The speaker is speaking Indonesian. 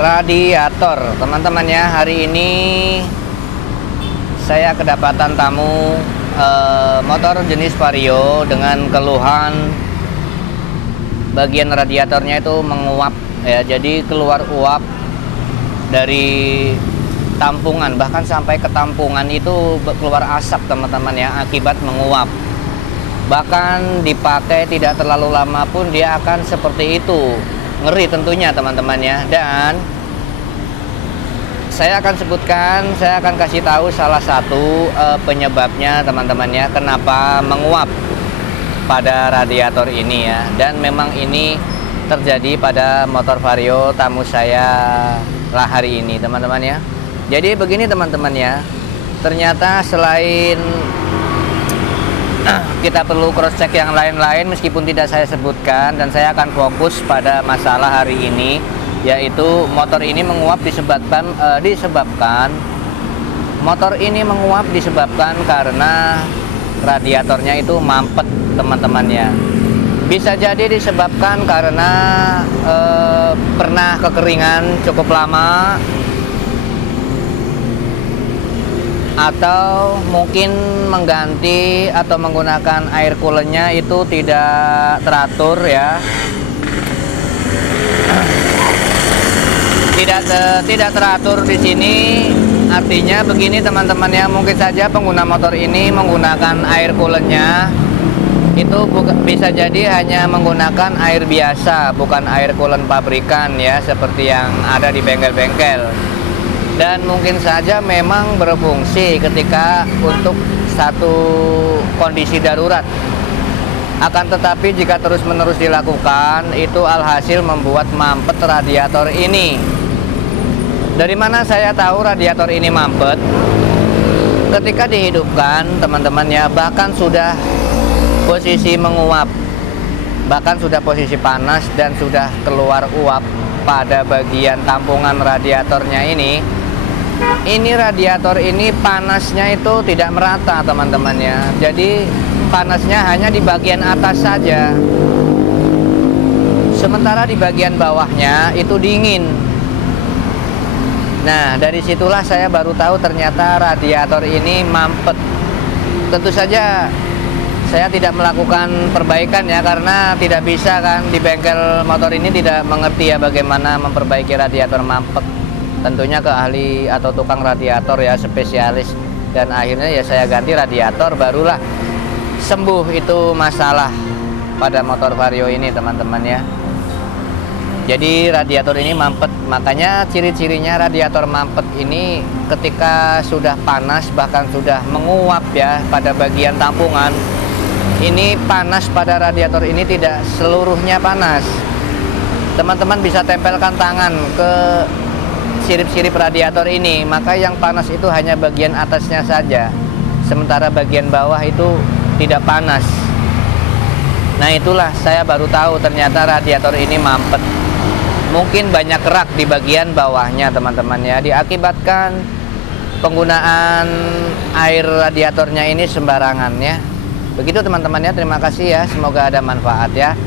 radiator. Teman-teman ya, hari ini saya kedapatan tamu motor jenis Vario dengan keluhan bagian radiatornya itu menguap ya, jadi keluar uap dari tampungan, bahkan sampai ke tampungan itu keluar asap teman-teman ya, akibat menguap. Bahkan dipakai tidak terlalu lama pun dia akan seperti itu. Ngeri tentunya teman-teman ya. Dan saya akan kasih tahu salah satu penyebabnya teman-teman ya, kenapa menguap pada radiator ini ya. Dan memang ini terjadi pada motor Vario tamu saya lah hari ini teman-teman ya. Jadi begini teman-teman ya, ternyata selain kita perlu cross check yang lain-lain meskipun tidak saya sebutkan, dan saya akan fokus pada masalah hari ini, yaitu motor ini menguap disebabkan karena radiatornya itu mampet teman-teman ya. Bisa jadi disebabkan karena pernah kekeringan cukup lama, atau mungkin mengganti atau menggunakan air coolernya itu tidak teratur ya, tidak teratur di sini. Artinya begini teman-teman ya, mungkin saja pengguna motor ini menggunakan air coolernya itu bisa jadi hanya menggunakan air biasa, bukan air cooler pabrikan ya, seperti yang ada di bengkel-bengkel. Dan mungkin saja memang berfungsi ketika untuk satu kondisi darurat. Akan tetapi jika terus-menerus dilakukan, itu alhasil membuat mampet radiator ini. Dari mana saya tahu radiator ini mampet? Ketika dihidupkan teman-teman ya, bahkan sudah posisi menguap, bahkan sudah posisi panas dan sudah keluar uap pada bagian tampungan radiatornya ini. Ini radiator ini panasnya itu tidak merata teman-teman ya. Jadi panasnya hanya di bagian atas saja, sementara di bagian bawahnya itu dingin. Nah, dari situlah saya baru tahu ternyata radiator ini mampet. Tentu saja saya tidak melakukan perbaikan ya, karena tidak bisa kan, di bengkel motor ini tidak mengerti ya bagaimana memperbaiki radiator mampet. Tentunya ke ahli atau tukang radiator ya, spesialis. Dan akhirnya ya saya ganti radiator, barulah sembuh itu masalah pada motor Vario ini teman-teman ya. Jadi radiator ini mampet. Makanya ciri-cirinya radiator mampet ini ketika sudah panas, bahkan sudah menguap ya pada bagian tampungan. Ini panas pada radiator ini tidak seluruhnya panas. Teman-teman bisa tempelkan tangan ke sirip-sirip radiator ini, maka yang panas itu hanya bagian atasnya saja, sementara bagian bawah itu tidak panas. Nah, itulah saya baru tahu ternyata radiator ini mampet. Mungkin banyak kerak di bagian bawahnya teman-teman ya, diakibatkan penggunaan air radiatornya ini sembarangan ya. Begitu teman-teman ya, terima kasih ya, semoga ada manfaat ya.